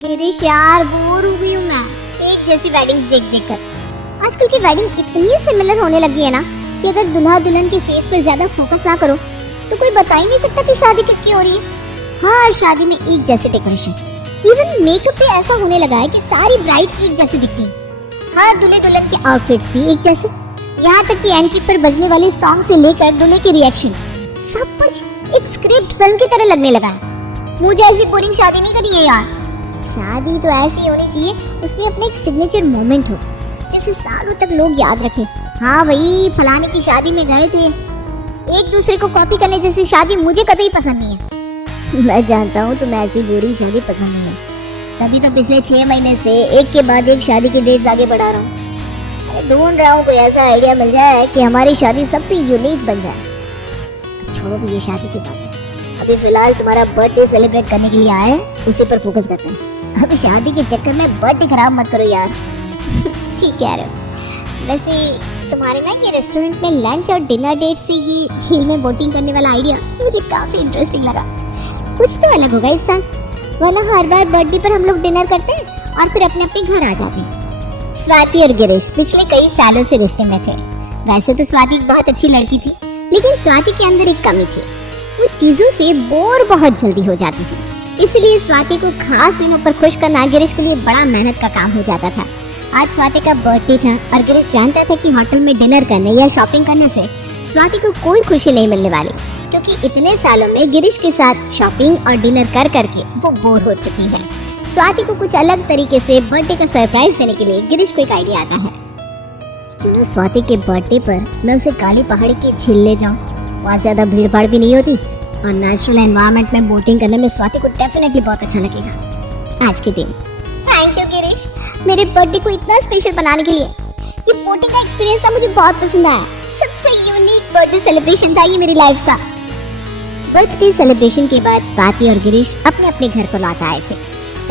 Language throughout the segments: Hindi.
गिरीश यार, बोर हो गई हूँ मैं एक जैसी वेडिंग्स देख देख कर। आजकल की वेडिंग इतनी सिमिलर होने लगी है ना कि अगर दुल्हा दुल्हन के फेस पर ज्यादा फोकस ना करो तो कोई बता ही नहीं सकता कि शादी किसकी हो रही है। हाँ, शादी में एक जैसे डेकोरेशन, इवन मेकअप भी ऐसा होने लगा है कि सारी ब्राइड एक जैसी दिखती है। हाँ, दूल्हे दुल्हन के आउटफिट्स भी एक जैसे, यहाँ तक कि एंट्री पर बजने वाले सॉन्ग से लेकर दूल्हे की रिएक्शन सब कुछ एक स्क्रिप्ट फिल्म की तरह लगने लगा है। मुझे ऐसी बोरिंग शादी नहीं करनी है यार। शादी तो ऐसी होनी चाहिए उसमें अपने एक सिग्नेचर मोमेंट हो जिसे सालों तक लोग याद रखें। हाँ भाई, फलाने की शादी में गए थे। एक दूसरे को कॉपी करने जैसी शादी मुझे कतई पसंद नहीं है। मैं जानता हूँ तुम्हें ऐसी बोरिंग शादी पसंद नहीं है, तभी तो पिछले 6 महीने से एक के बाद एक शादी की डेट्स आगे बढ़ा रहा हूँ। अरे ढूंढ रहा हूँ कोई ऐसा आइडिया मिल जाए कि हमारी शादी सबसे यूनिक बन जाए। छोड़ो भी ये शादी की बात है, अभी फिलहाल तुम्हारा बर्थडे सेलिब्रेट करने के लिए आए, उसी पर फोकस करते हैं। अभी शादी के चक्कर में बर्थडे खराब मत करो यार। ठीक कह रहे हो। वैसे तुम्हारे ना ये रेस्टोरेंट में लंच और डिनर डेट से ये झील में बोटिंग करने वाला आइडिया मुझे काफी इंटरेस्टिंग लगा। कुछ तो अलग होगा इस साल, वरना हर बार बर्थडे पर हम लोग डिनर करते हैं और फिर अपने अपने घर आ जाते हैं। स्वाति और गिरीश पिछले कई सालों से रिश्ते में थे। वैसे तो स्वाति एक बहुत अच्छी लड़की थी, लेकिन स्वाति के अंदर एक कमी थी, वो चीजों से बोर बहुत जल्दी हो जाती थी। इसलिए स्वाति को खास दिनों पर खुश करना गिरीश के लिए बड़ा मेहनत का काम हो जाता था। आज स्वाति का बर्थडे था और गिरीश जानता था कि होटल में डिनर करने या शॉपिंग करने से स्वाति को कोई खुशी नहीं मिलने वाली, क्योंकि इतने सालों में गिरीश के साथ शॉपिंग और डिनर कर करके वो बोर हो चुकी है। स्वाति को कुछ अलग तरीके से बर्थडे का सरप्राइज देने के लिए गिरीश को एक आइडिया आता है। क्यों ना स्वाति के बर्थडे पर मैं उसे काली पहाड़ी की झील ले जाऊं, वहाँ ज्यादा भीड़ भाड़ भी नहीं होती और नेचुरल एनवायरनमेंट में बोटिंग करने में स्वाति को डेफिनेटली बहुत अच्छा लगेगा आज के दिन। थैंक यू गिरीश, मेरे बर्थडे को इतना स्पेशल बनाने के लिए। ये बोटिंग का एक्सपीरियंस ना मुझे बहुत पसंद आया। सबसे यूनिक बर्थडे सेलिब्रेशन था ये मेरी लाइफ का। बर्थडे सेलिब्रेशन के बाद स्वाति और गिरीश अपने अपने घर पर लौट आए थे।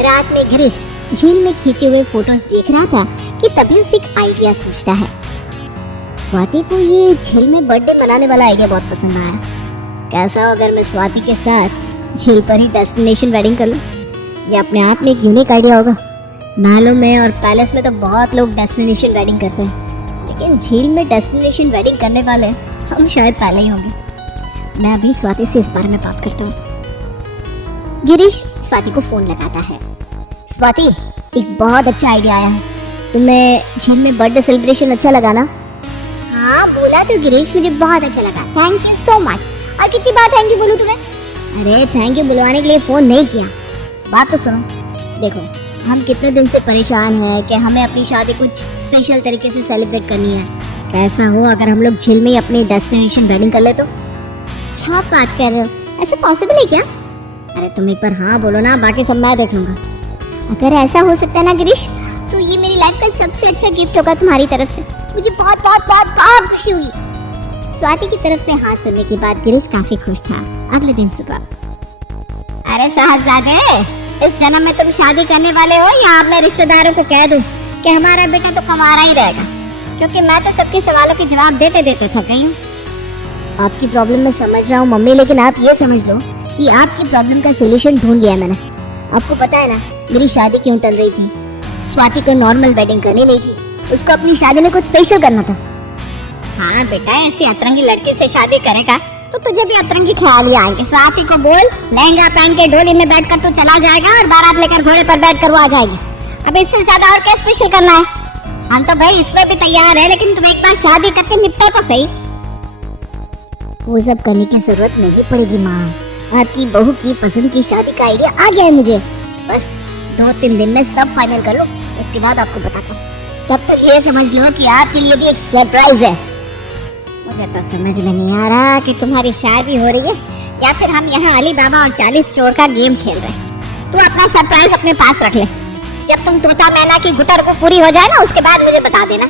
रात में गिरीश झील में खींचे हुए फोटोज देख रहा था कि तभी उसे एक आइडिया सूझता है। स्वाति को ये झील में बर्थडे मनाने वाला आइडिया बहुत पसंद आया। कैसा हो अगर मैं स्वाति के साथ झील पर ही डेस्टिनेशन वेडिंग कर लूं? ये अपने आप में एक यूनिक आइडिया होगा। महलों में और पैलेस में तो बहुत लोग डेस्टिनेशन वेडिंग करते हैं, लेकिन झील में डेस्टिनेशन वेडिंग करने वाले हम शायद पहले ही होंगे। मैं अभी स्वाति से इस बारे में बात करता हूँ। गिरीश स्वाति को फोन लगाता है। स्वाति, एक बहुत अच्छा आइडिया आया है। तुम्हें झील में बर्थडे सेलिब्रेशन अच्छा लगा ना? हाँ बोला तो गिरीश, मुझे बहुत अच्छा लगा। Thank you so much. और कितनी बार थैंक यू बोलूं तुम्हें? अरे थैंक यू बुलवाने के लिए फोन नहीं किया। बात तो सुनो, देखो हम कितने दिन से परेशान हैं कि हमें अपनी शादी कुछ स्पेशल तरीके से सेलिब्रेट करनी है। कैसा हो अगर हम लोग झील में अपनी डेस्टिनेशन वेडिंग कर ले तो? क्या बात कर रहे हो, ऐसा पॉसिबल है क्या? अरे तुम एक बार हाँ बोलो ना, बाकी सब मैं देख लूंगा। अगर ऐसा हो सकता है ना गिरीश, तो ये मेरी लाइफ का सबसे अच्छा गिफ्ट होगा तुम्हारी तरफ से। मुझे बहुत बहुत बहुत बहुत खुशी हुई। स्वाति की तरफ से हाँ सुनने के बाद गिरीश काफी खुश था। अगले दिन सुबह, अरे साहबजादे, इस जन्म में तुम शादी करने वाले हो या अपने रिश्तेदारों को कह दूं कि हमारा बेटा तो कमारा ही रहेगा? क्योंकि मैं तो सबके सवालों के जवाब देते देते थक गई हूँ। आपकी प्रॉब्लम मैं समझ रहा हूँ मम्मी, लेकिन आप ये समझ लो कि आपकी प्रॉब्लम का सोल्यूशन ढूंढ लिया मैंने। आपको पता है ना मेरी शादी क्यों टल रही थी? स्वाति को नॉर्मल वेडिंग करनी नहीं थी, उसको अपनी शादी में कुछ स्पेशल करना था। हाँ बेटा, ऐसी अतरंगी लड़की से शादी करेगा तो तुझे भी अतरंगी ख्याल ही आएंगे। स्वाति को बोल लहंगा पहन के डोली में बैठकर तू चला जाएगा और बारात लेकर घोड़े पर बैठकर वो आ जाएगी। अब इससे ज्यादा और क्या स्पेशल करना है? हम तो भाई इसमें भी तैयार है, लेकिन तुम एक बार शादी करके निपटा तो सही। वो सब करने की जरूरत नहीं पड़ेगी माँ, आपकी बहू की पसंद की शादी का आइडिया आ गया है मुझे। बस 2-3 दिन में सब फाइनल कर लो, उसके बाद आपको बताता हूँ। तब तक ये समझ लो कि आपके लिए भी एक सरप्राइज है। मुझे तो समझ में नहीं आ रहा कि तुम्हारी शादी हो रही है या फिर हम यहाँ अली बाबा और 40 चोर का गेम खेल रहे हैं। तू अपना सरप्राइज अपने पास रख ले। जब तुम तोता मैना की गुटर को पूरी हो जाए ना, उसके बाद मुझे बता देना।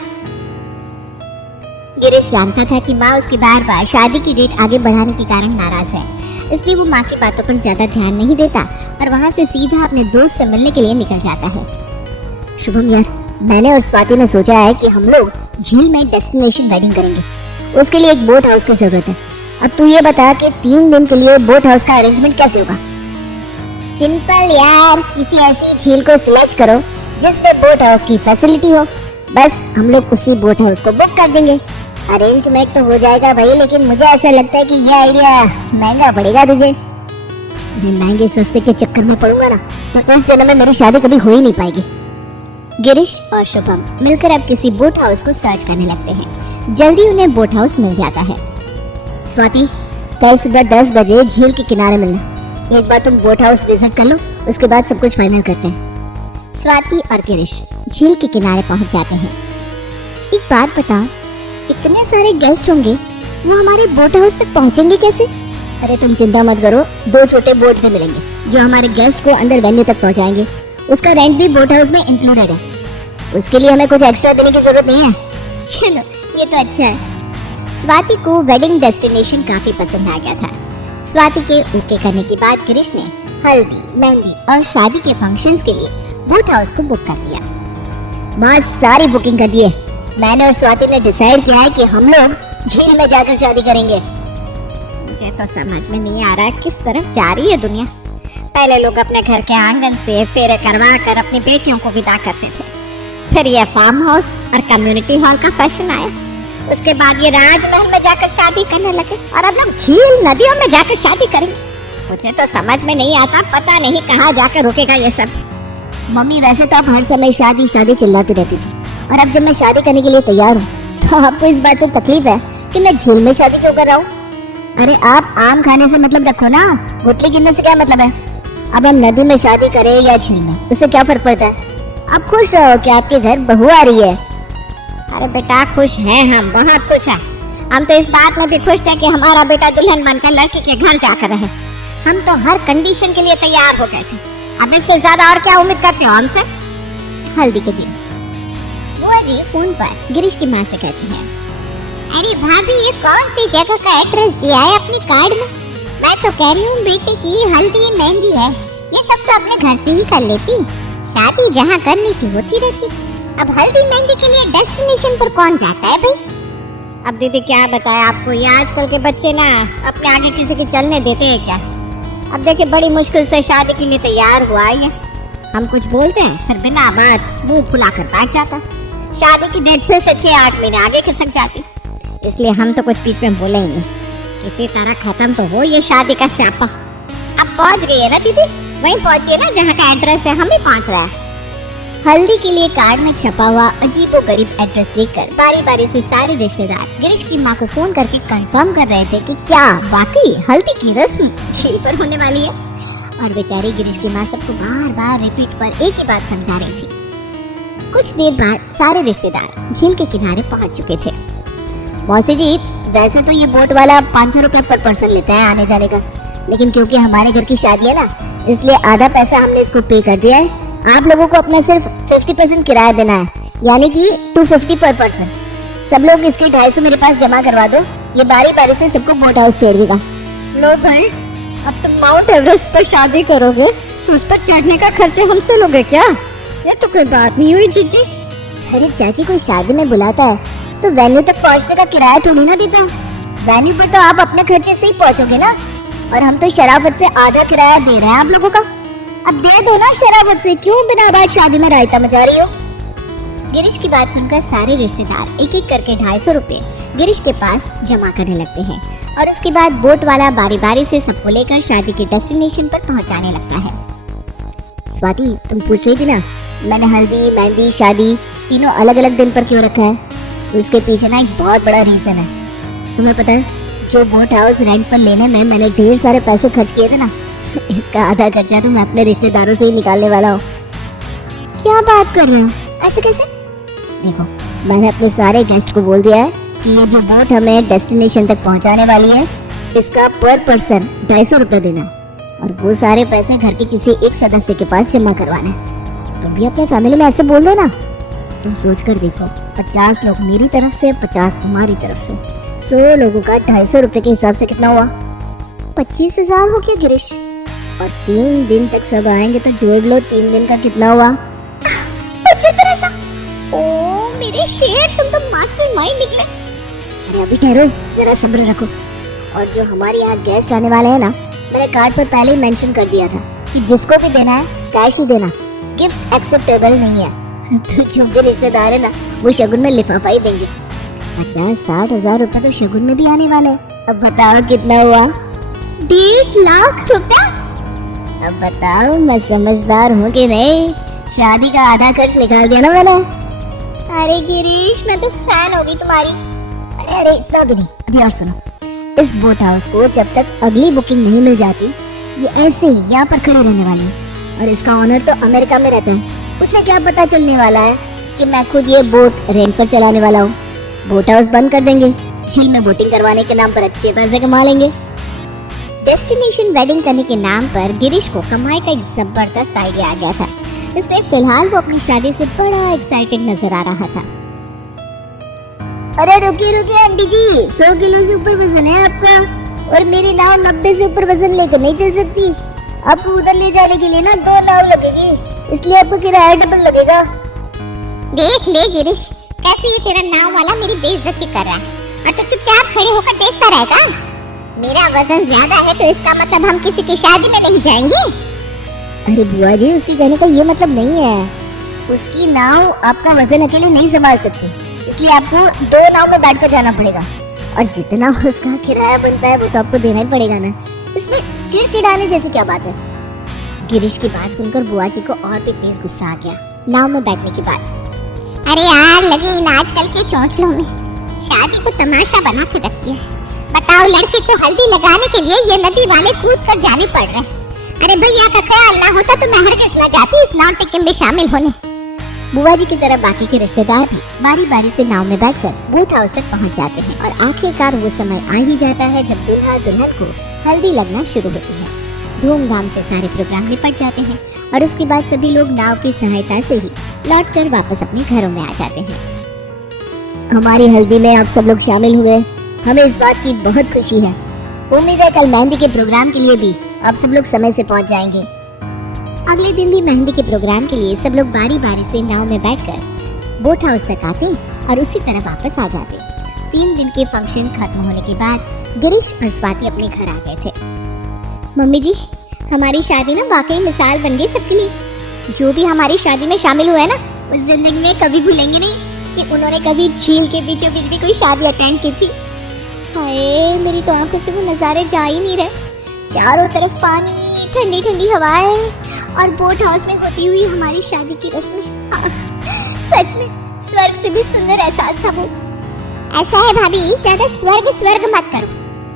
गिरीश जानता था कि माँ उसकी बार बार शादी की डेट आगे बढ़ाने के कारण नाराज है, इसलिए वो माँ की बातों पर ज्यादा ध्यान नहीं देता और वहाँ से सीधा अपने दोस्त से मिलने के लिए निकल जाता है। शुभम यार, मैंने और स्वाति ने सोचा है कि हम लोग झील में डेस्टिनेशन वेडिंग करेंगे। उसके लिए एक बोट हाउस की जरूरत है। अब तू ये बता कि 3 दिन के लिए बोट हाउस का अरेंजमेंट कैसे होगा? सिंपल यार, किसी ऐसी झील को सिलेक्ट करो जिसमें बोट हाउस की फैसिलिटी हो, बस हम लोग उसी बोट हाउस को बुक कर देंगे। अरेंजमेंट तो हो जाएगा भाई, लेकिन मुझे ऐसा लगता है कि ये आइडिया महंगा पड़ेगा तुझे। अरे महंगे सस्ते के चक्कर में पड़ूंगा ना तो इस जन्म में मेरी शादी कभी हो ही नहीं पाएगी। गिरीश और शुभम मिलकर अब किसी बोट हाउस को सर्च करने लगते हैं। जल्दी उन्हें बोट हाउस मिल जाता है। स्वाति, कल सुबह 10 बजे झील के किनारे मिलना। एक बार तुम बोट हाउस विजिट कर लो, उसके बाद सब कुछ फाइनल करते हैं। स्वाति और गिरीश झील के किनारे पहुंच जाते हैं। एक बात बता, इतने सारे गेस्ट होंगे, वो हमारे बोट हाउस तक पहुंचेंगे कैसे? अरे तुम चिंता मत करो, 2 छोटे बोट भी मिलेंगे जो हमारे गेस्ट को अंदर वेन्यू तक पहुंचाएंगे। उसका रेंट भी बोट हाउस में इंक्लूडेड है, उसके लिए हमें कुछ एक्स्ट्रा देने की जरूरत नहीं है। चलो ये तो अच्छा है। स्वाति को वेडिंग डेस्टिनेशन काफी पसंद आ गया था। स्वाति के ओके करने के बाद गिरीश ने हल्दी, मेहंदी और शादी के फंक्शंस के लिए बोट हाउस को बुक कर दिया। बस सारी बुकिंग कर दी है। मैंने और स्वाति ने डिसाइड किया है कि हम लोग झील में जाकर शादी करेंगे। मुझे तो समझ में नहीं आ रहा किस तरफ जा रही है दुनिया। पहले लोग अपने घर के आंगन से फेरे करवा कर अपनी बेटियों को विदा करते थे, फिर ये फार्म हाउस और कम्युनिटी हॉल का फैशन आया, उसके बाद ये राजमहल में जाकर शादी करने लगे और अब लोग झील नदियों में जाकर शादी करेंगे। मुझे तो समझ में नहीं आता, पता नहीं कहाँ जाकर रुकेगा ये सब। मम्मी वैसे तो आप हर समय शादी शादी चिल्लाती रहती थी, और अब जब मैं शादी करने के लिए तैयार हूँ तो आपको इस बात से तकलीफ है कि मैं झील में शादी क्यों कर रहा हूँ? अरे आप आम खाने से मतलब रखो ना, गुटली गिनने से क्या मतलब है? अब हम नदी में शादी करें या झील में, उससे क्या फर्क पड़ता है? आप खुश रहो कि आपके घर बहू आ रही है। अरे बेटा खुश हैं हम, बहुत खुश हैं। हम तो इस बात में भी खुश थे कि हमारा बेटा दुल्हन बनकर लड़की के घर जाकर रहे। हम तो हर कंडीशन के लिए तैयार हो गए थे। अब इससे ज्यादा और क्या उम्मीद करते हो हमसे? हल्दी के दिन बुआ जी फोन पर गिरीश की माँ से कहती हैं, अरे भाभी ये कौन सी जगह का एड्रेस दिया है अपने कार्ड में? मैं तो कह रही हूँ बेटे की हल्दी मेहंदी है, ये सब तो अपने घर से ही कर लेती, शादी जहाँ करनी थी होती रहती। अब हल्दी मेहंदी के लिए डेस्टिनेशन पर कौन जाता है भाई? अब दीदी क्या बताया आपको, ये आजकल के बच्चे ना अपने आगे किसी के चलने देते हैं क्या? अब देखिए बड़ी मुश्किल से शादी के लिए तैयार हुआ है, हम कुछ बोलते हैं फिर बिना बात मुंह फुलाकर बैठ जाता। शादी की डेट फिर से 6-8 महीने आगे खिसक जाती, इसलिए हम तो कुछ बीच में बोले ही नहीं। किसी तरह खत्म तो हो ये शादी का स्यापा। अब पहुंच गई है ना दीदी, वहीं पहुंची है ना जहाँ का एड्रेस है, हम ही पहुंच रहे हैं। हल्दी के लिए कार्ड में छपा हुआ अजीबोगरीब एड्रेस देखकर बारी बारी से सारे रिश्तेदार गिरीश की माँ को फोन करके कंफर्म कर रहे थे कि क्या वाकई हल्दी की रस्म झील पर होने वाली है। और बेचारी गिरीश की माँ सबको बार बार रिपीट पर एक ही बात समझा रही थी। कुछ देर बाद सारे रिश्तेदार झील के किनारे पहुंच चुके थे। मौसी जी, वैसे तो ये बोट वाला 500 रुपए पर पर्सन लेता है आने जाने का, लेकिन क्योंकि हमारे घर की शादी है ना, इसलिए आधा पैसा हमने इसको पे कर दिया है। आप लोगों को अपना सिर्फ 50% किराया देना है, यानी कि 250 पर पर्सन। सब लोग इसके 250 मेरे पास जमा करवा दो, ये बारी बारी से सबको बोट हाउस छोड़ देगा। लो भाई, अब तुम माउंट एवरेस्ट पर शादी करोगे तो उस पर चढ़ने का खर्चा हमसे लोगे क्या? ये तो कोई बात नहीं हुई जीजी। अरे चाची, कोई शादी में बुलाता है तो वेन्यू तक पहुंचने का किराया थोड़ी ना देता। वेन्यू पर तो आप अपने खर्चे से ही पहुंचोगे ना, और हम तो शराफत से आधा किराया दे रहे हैं आप लोगों का। अब दे दो ना शराफत से, क्यों बिना बात शादी में रायता मचा रही हो? गिरीश की बात सुनकर सारे रिश्तेदार एक एक करके 250 रुपए गिरीश के पास जमा करने लगते हैं, और उसके बाद बोट वाला बारी बारी से सबको लेकर शादी के डेस्टिनेशन पर पहुंचाने लगता है। स्वाति, तुम पूछ रही थी ना, मैंने हल्दी मेहंदी शादी तीनों अलग अलग दिन पर क्यों रखा है? उसके पीछे ना एक बहुत बड़ा रीजन है। तुम्हें पता है, जो बोट हाउस रेंट पर लेने में मैंने ढेर सारे पैसे खर्च किए थे ना, इसका आधा खर्चा तो मैं अपने रिश्तेदारों से ही निकालने वाला हूँ। क्या बात कर रहे हो? ऐसे कैसे? देखो, मैंने अपने सारे गेस्ट को बोल दिया है कि ये जो बोट हमें डेस्टिनेशन तक पहुँचाने वाली है, इसका पर पर्सन 250 रुपए देना, और वो सारे पैसे घर के किसी एक सदस्य के पास जमा करवाना है। तुम भी अपने फैमिली में ऐसे बोल दो ना। तुम सोच कर देखो, 50 लोग मेरी तरफ से, 50 तुम्हारी तरफ से, 100 लोगों का 250 रुपए के हिसाब से कितना हुआ? 25,000 हो गया गिरीश। और 3 दिन तक सब आएंगे तो जोड़ लो 3 दिन का कितना हुआ? 75,000। ओ मेरे शेर, तुम तो मास्टरमाइंड निकले। अरे अभी ठहरो, जरा सब्र रखो। और जो हमारे यहाँ गेस्ट आने वाले हैं ना, मैंने कार्ड पर पहले ही मेंशन कर दिया था कि जिसको भी देना है कैश ही देना, गिफ्ट एक्सेप्टेबल नहीं है। तो जो भी रिश्तेदार है ना वो शगुन में लिफाफा ही देंगे। 50-60 हजार रुपए तो शगुन में भी आने वाले हैं। अब बताओ कितना हुआ? 1.5 लाख रुपया। अब बताओ मैं समझदार हूँ कि नहीं? शादी का आधा खर्च निकाल दिया ना मैंने। अरे गिरीश मैं तो फैन हो गई तुम्हारी। अरे इतना भी नहीं, अभी और सुनो। इस बोट हाउस को जब तक अगली बुकिंग नहीं मिल जाती ये ऐसे ही यहाँ पर खड़े रहने वाले हैं। और इसका ओनर तो अमेरिका में रहता है, उसे क्या पता चलने वाला है कि मैं खुद ये बोट रेंट पर चलाने वाला हूँ। बोट हाउस बंद कर देंगे, झील में बोटिंग करवाने के नाम पर अच्छे पैसे कमा लेंगे। डेस्टिनेशन वेडिंग करने के नाम पर गिरीश को कमाई का एक जबरदस्त आइडिया आ गया था, इसलिए फिलहाल वो अपनी शादी से बड़ा एक्साइटेड नजर आ रहा था। अरे रुकिए आंटी जी, 100 किलो से ऊपर वजन है आपका और मेरी नाव 90 से ऊपर वजन लेकर नहीं चल सकती। आपको उधर ले जाने के लिए ना 2 नाव लगेगी, इसलिए आपको किराया डबल लगेगा। देख ले गिरीश, कैसे ये तेरा नाव वाला मेरी बेइज्जती कर रहा है और तू चुपचाप खड़े होकर देखता रहेगा। मेरा वजन ज्यादा है तो इसका मतलब हम किसी की शादी में नहीं जाएंगे। अरे बुआ जी, उसके कहने का ये मतलब नहीं है। उसकी नाव आपका वजन अकेले नहीं संभाल सकती, इसलिए आपको 2 नाव में बैठकर जाना पड़ेगा और जितना उसका किराया बनता है वो तो आपको देना ही पड़ेगा ना। इसमें चिड़चिड़ाने जैसी क्या बात है? गिरीश की बात सुनकर बुआ जी को और भी तेज गुस्सा आ गया नाव में बैठने की बात। अरे यार, लगे इन आजकल के चौंचलों में शादी को तमाशा बना के रख दिया है। बताओ, लड़के को हल्दी लगाने के लिए ये नदी वाले कूद कर जाने पड़ रहे हैं। अरे भैया का ख्याल ना होता तो मैं हरगिज़ ना जाती इस नाव टिकट में शामिल होने। बुआ जी की तरह बाकी के रिश्तेदार भी बारी बारी से नाव में बैठकर बोट हाउस तक पहुंच जाते हैं और आखिरकार वो समय आ ही जाता है जब दूल्हा दुल्हन को हल्दी लगना शुरू होती है। धूमधाम से सारे प्रोग्राम निपट जाते हैं और उसके बाद सभी लोग नाव की सहायता से ही लौटकर वापस अपने घरों में आ जाते हैं। हमारी हल्दी में आप सब लोग शामिल हुए, हमें इस बात की बहुत खुशी है। उम्मीद है कल मेहंदी के प्रोग्राम के लिए भी आप सब लोग समय से पहुंच जाएंगे। अगले दिन भी मेहंदी के प्रोग्राम के लिए सब लोग बारी बारी से नाव में बैठकर बोट हाउस तक आते और उसी तरह वापस आ जाते। 3 दिन के फंक्शन खत्म होने के बाद गिरीश और स्वाति अपने घर आ गए थे। मम्मी जी, हमारी शादी ना वाकई मिसाल बन गई सबके लिए। जो भी हमारी शादी में शामिल हुआ है ना वो जिंदगी में कभी भूलेंगे नहीं कि उन्होंने कभी झील के बीचों बीच भी कोई शादी अटेंड की थी। हाय, मेरी तो आंखों से वो नज़ारे जा ही नहीं रहे। चारों तरफ पानी, ठंडी ठंडी हवाएं और बोट हाउस में होती हुई हमारी शादी की रस्में। सच में स्वर्ग से भी सुंदर एहसास था वो। ऐसा है भाभी, ज्यादा स्वर्ग स्वर्ग मत करो,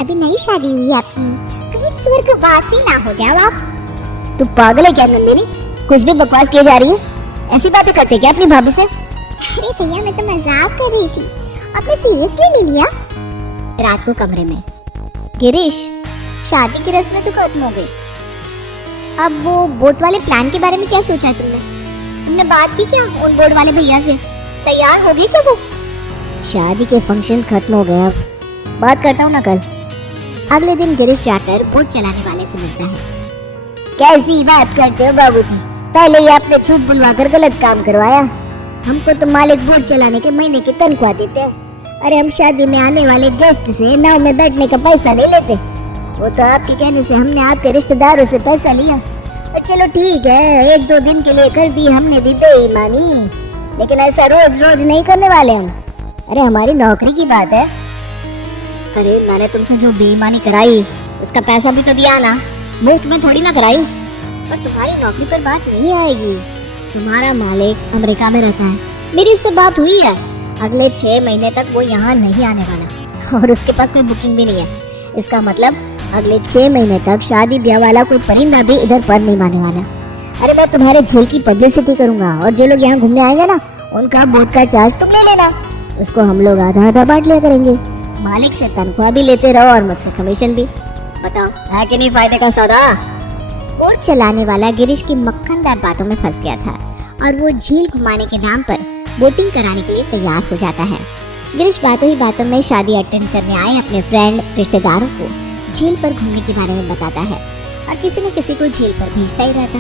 अभी नई शादी हुई है आपकी, कहीं स्वर्गवासी ना हो जाओ आप। तू पागल है क्या नंदिनी? कुछ भी बकवास किए जा रही है। ऐसी बातें करते क्या अपनी भाभी से? अरे भैया, मैं तो मजाक कर रही थी, आपने सीरियसली ले लिया? रात को कमरे में, गिरीश शादी की रस्में तो खत्म हो गई, अब वो बोट वाले प्लान के बारे में क्या सोचा है तुमने? तुमने बात की क्या उन बोट वाले भैया से? तैयार हो गई क्या वो? शादी के फंक्शन खत्म हो गए, अब बात करता हूँ ना कल। अगले दिन गिरीश जाकर बोट चलाने वाले से मिलता है। कैसी बात करते हो बाबूजी, पहले ही आपने झूठ बुलवाकर गलत काम करवाया। हमको तो मालिक बोट चलाने के महीने की तनख्वाह देते हैं। अरे हम शादी में आने वाले गेस्ट से नाव में बैठने का पैसा नहीं लेते, वो तो आपके कहने से हमने आपके रिश्तेदारों से पैसा लिया। और चलो ठीक है, 1-2 दिन के लिए कर दी हमने भी बेईमानी, लेकिन ऐसा रोज रोज नहीं करने वाले हम। अरे हमारी नौकरी की बात है। अरे मैंने तुमसे जो बेईमानी कराई उसका पैसा भी तो दिया ना, मुफ्त में थोड़ी ना कराई। और तुम्हारी नौकरी पर बात नहीं आएगी, तुम्हारा मालिक अमेरिका में रहता है, मेरी इससे बात हुई है। अगले 6 महीने तक वो यहाँ नहीं आने वाला और उसके पास कोई बुकिंग भी नहीं है। इसका मतलब अगले 6 महीने तक शादी ब्याह वाला कोई परिंदा भी इधर पर नहीं मारने वाला। अरे मैं तुम्हारे झील की पब्लिसिटी करूंगा और जो लोग यहाँ घूमने आएंगे ना उनका बोट का चार्ज तुम ले लेना, उसको हम लोग आधा आधा बांट लिया करेंगे। मालिक से तनख्वाह भी लेते रहो और मुझसे कमीशन भी। बताओ है कि नहीं फायदे का सौदा? बोट चलाने वाला गिरीश की मक्खनदार बातों में फंस गया था और वो झील घुमाने के नाम पर बोटिंग कराने के लिए तैयार हो जाता है। गिरीश बातों ही बातों में शादी अटेंड करने आए अपने फ्रेंड रिश्तेदारों को झील पर घूमने के बारे में बताता है और किसी न किसी को झील पर भेजता ही रहता।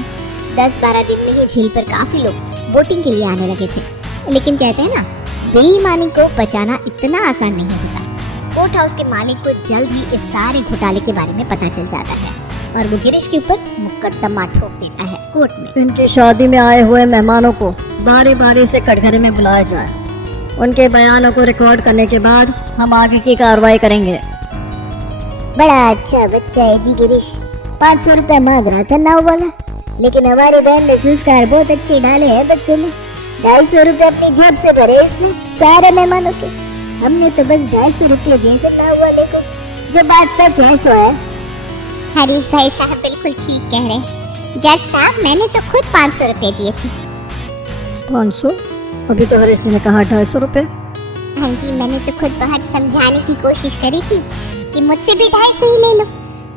10-12 दिन में ही झील पर काफी लोग बोटिंग के लिए आने लगे थे। लेकिन कहते हैं ना, बेईमानी को बचाना इतना आसान नहीं होता। बोट हाउस के मालिक को जल्द ही इस सारे घोटाले के बारे में पता चल जाता है और वो गिरीश के ऊपर मुकदमा ठोक देता है कोर्ट में। इनकी शादी में आए हुए मेहमानों को बारी बारी से कटघरे में बुलाया जाए। उनके बयानों को रिकॉर्ड करने के बाद हम आगे की कार्रवाई करेंगे। बड़ा अच्छा बच्चा है जी गिरीश। 500 रुपया मांग रहा था नाव वाला, लेकिन हमारी बहन ने संस्कार बहुत अच्छे डाले हैं बच्चों में। 250 रुपये अपनी जेब से भरे इसने सारे मेहमानों के। हमने तो बस 250 रुपये दिए थे नाव वाले को। जो बात सच है सो है। हरीश भाई साहब बिल्कुल ठीक कह रहे हैं। जज साहब मैंने तो खुद 500 रुपये दिए थे। 500? अभी तो हरीश ने कहा 250 रुपये। हाँ जी, मैंने तो खुद बहुत समझाने की कोशिश करी थी कि मुझसे भी 250 ही ले लो,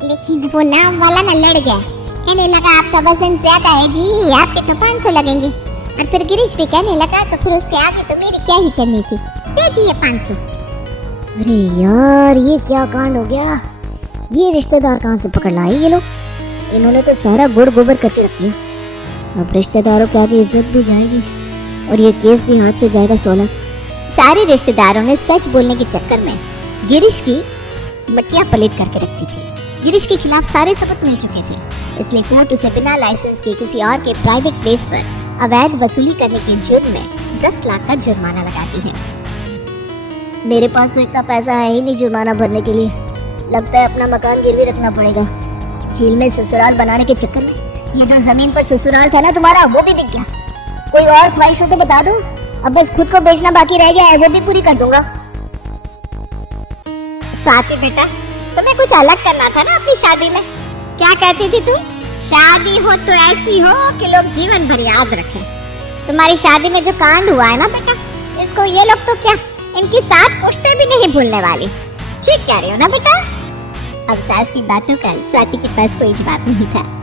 लेकिन वो नाव वाला ना लड़ गया। कहने लगा आपका वजन ज्यादा है जी, आपके तो 500 लगेंगे। और फिर गिरीश भी कहने लगा तो फिर उसके आगे तो मेरी क्या ही चलनी थी, दे दिए 500। अरे यार ये क्या कांड हो गया। ये रिश्तेदार कहाँ से पकड़ लाए ये लोग। इन्होंने तो सारा गुड़ गोबर करके रख दिया। अब रिश्तेदारों के आगे इज्जत भी जाएगी और ये केस भी हाथ से जाएगा 16। सारे रिश्तेदारों ने सच बोलने के चक्कर में गिरीश की मटिया पलित करके रखी थी। गिरीश के खिलाफ सारे सबूत मिल चुके थे, इसलिए कोर्ट उसे बिना लाइसेंस के किसी और के प्राइवेट प्लेस पर अवैध वसूली करने के जुर्म में 10 लाख का जुर्माना लगाती है। मेरे पास तो इतना पैसा है ही नहीं जुर्माना भरने के लिए। लगता है अपना मकान गिरवी रखना पड़ेगा। झील में ससुराल बनाने के चक्कर में ये जो जमीन पर ससुराल था ना तुम्हारा, वो भी दिख गया। कोई और ख्वाहिश हो तो बता दो, अब बस खुद को बेचना बाकी रह गया है, वो भी पूरी कर दूंगा। स्वाति बेटा, तुम्हें कुछ अलग करना था ना अपनी शादी में। क्या कहती थी तुम? शादी हो तो ऐसी हो कि लोग जीवन भर याद रखें। तुम्हारी शादी में जो कांड हुआ है ना बेटा, इसको ये लोग तो क्या इनकी 7 पुश्तें भी नहीं भूलने वाली। ठीक कह रही हो ना बेटा? अब सास की बातों का स्वाति के पास कोई जवाब नहीं था।